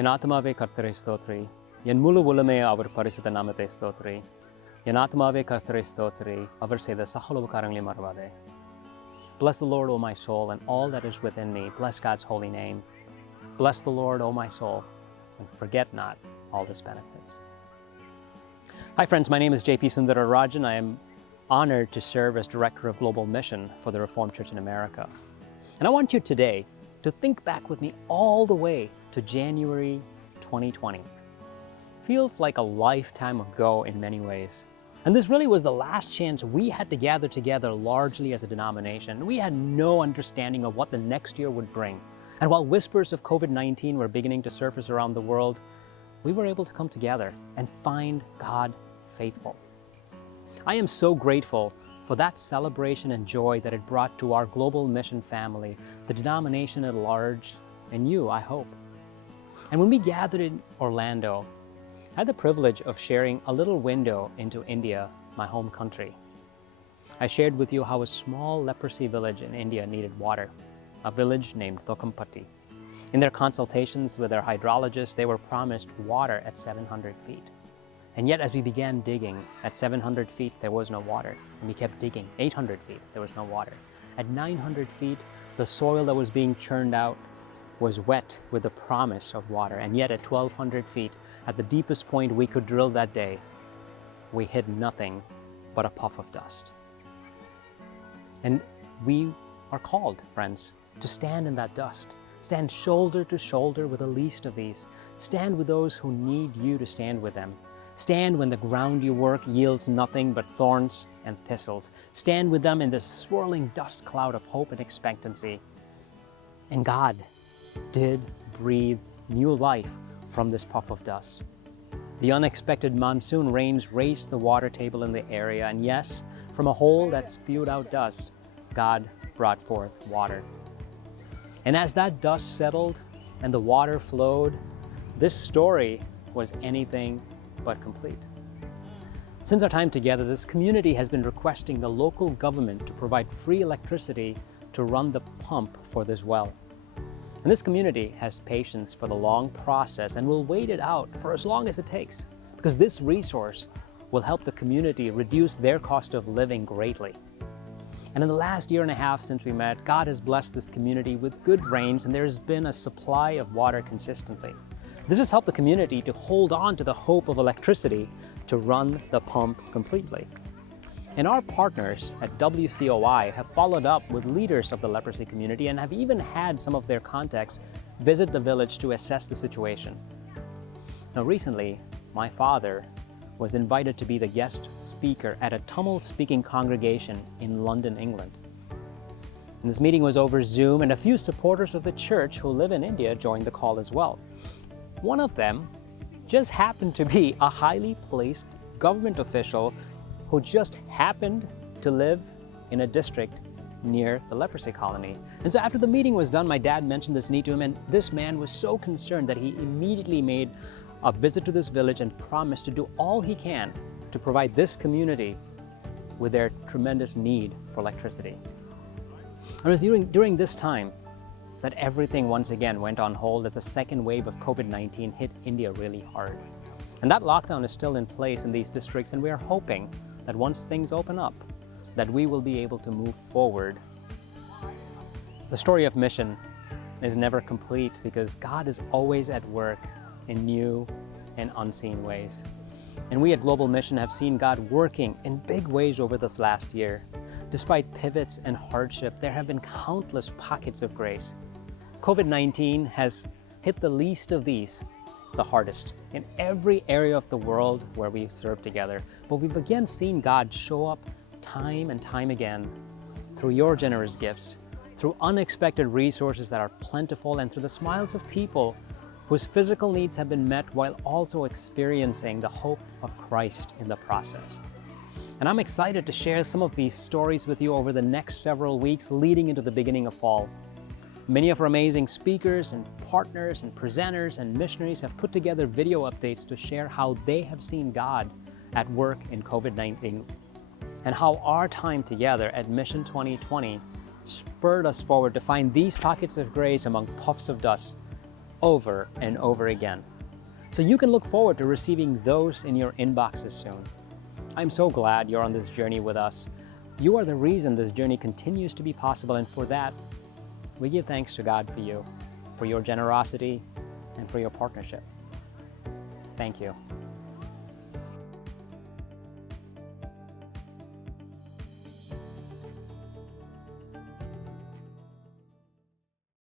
என் ஆத்மாவே கர்த்தரை ஸ்தோத்ரி, என் முழு உள்ளமே அவர் பரிசுத்த நாமத்தை ஸ்தோத்ரி. என் ஆத்மாவே கர்த்தரை ஸ்தோத்ரி, அவர் செய்த சகல உபகாரங்களையும் மறவாதே. Bless the Lord, O my soul, and all that is within me. Bless God's holy name. Bless the Lord, O my soul, and forget not all his benefits. Hi friends, my name is JP Sundararajan. I am honored to serve as Director of Global Mission for the Reformed Church in America. And I want you today to think back with me all the way to January 2020. Feels like a lifetime ago in many ways. And this really was the last chance we had to gather together largely as a denomination. We had no understanding of what the next year would bring. And while whispers of COVID-19 were beginning to surface around the world, we were able to come together and find God faithful. I am so grateful for that celebration and joy that it brought to our global mission family, the denomination at large, and you, I hope. And when we gathered in Orlando, I had the privilege of sharing a little window into India, my home country. I shared with you how a small leprosy village in India needed water, a village named Thokampatti. In their consultations with their hydrologists, they were promised water at 700 feet. And yet, as we began digging, at 700 feet, there was no water. And we kept digging. 800 feet, there was no water. At 900 feet, the soil that was being churned out was wet with the promise of water. And yet, at 1,200 feet, at the deepest point we could drill that day, we hit nothing but a puff of dust. And we are called, friends, to stand in that dust. Stand shoulder to shoulder with the least of these. Stand with those who need you to stand with them. Stand when the ground you work yields nothing but thorns and thistles. Stand with them in this swirling dust cloud of hope and expectancy. And God did breathe new life from this puff of dust. The unexpected monsoon rains raised the water table in the area, and yes, from a hole that spewed out dust, God brought forth water. And as that dust settled and the water flowed, this story was anything but complete. Since our time together, this community has been requesting the local government to provide free electricity to run the pump for this well. And this community has patience for the long process and will wait it out for as long as it takes, because this resource will help the community reduce their cost of living greatly. And in the last year and a half since we met, God has blessed this community with good rains, and there has been a supply of water consistently. This has helped the community to hold on to the hope of electricity to run the pump completely. And our partners at WCOI have followed up with leaders of the leprosy community and have even had some of their contacts visit the village to assess the situation. Now recently, my father was invited to be the guest speaker at a Tamil-speaking congregation in London, England. And this meeting was over Zoom, and a few supporters of the church who live in India joined the call as well. One of them just happened to be a highly placed government official who just happened to live in a district near the leprosy colony. And so after the meeting was done, my dad mentioned this need to him, and this man was so concerned that he immediately made a visit to this village and promised to do all he can to provide this community with their tremendous need for electricity. And it was during this time that everything once again went on hold as a second wave of COVID-19 hit India really hard. And that lockdown is still in place in these districts, and we are hoping that once things open up, that we will be able to move forward. The story of mission is never complete because God is always at work in new and unseen ways. And we at Global Mission have seen God working in big ways over this last year. Despite pivots and hardship, there have been countless pockets of grace. COVID-19 has hit the least of these the hardest in every area of the world where we serve together. But we've again seen God show up time and time again through your generous gifts, through unexpected resources that are plentiful, and through the smiles of people whose physical needs have been met while also experiencing the hope of Christ in the process. And I'm excited to share some of these stories with you over the next several weeks leading into the beginning of fall. Many of our amazing speakers and partners and presenters and missionaries have put together video updates to share how they have seen God at work in COVID-19 and how our time together at Mission 2020 spurred us forward to find these pockets of grace among puffs of dust over and over again. So you can look forward to receiving those in your inboxes soon. I'm so glad you're on this journey with us. You are the reason this journey continues to be possible, and for that, we give thanks to God for you, for your generosity, and for your partnership. Thank you.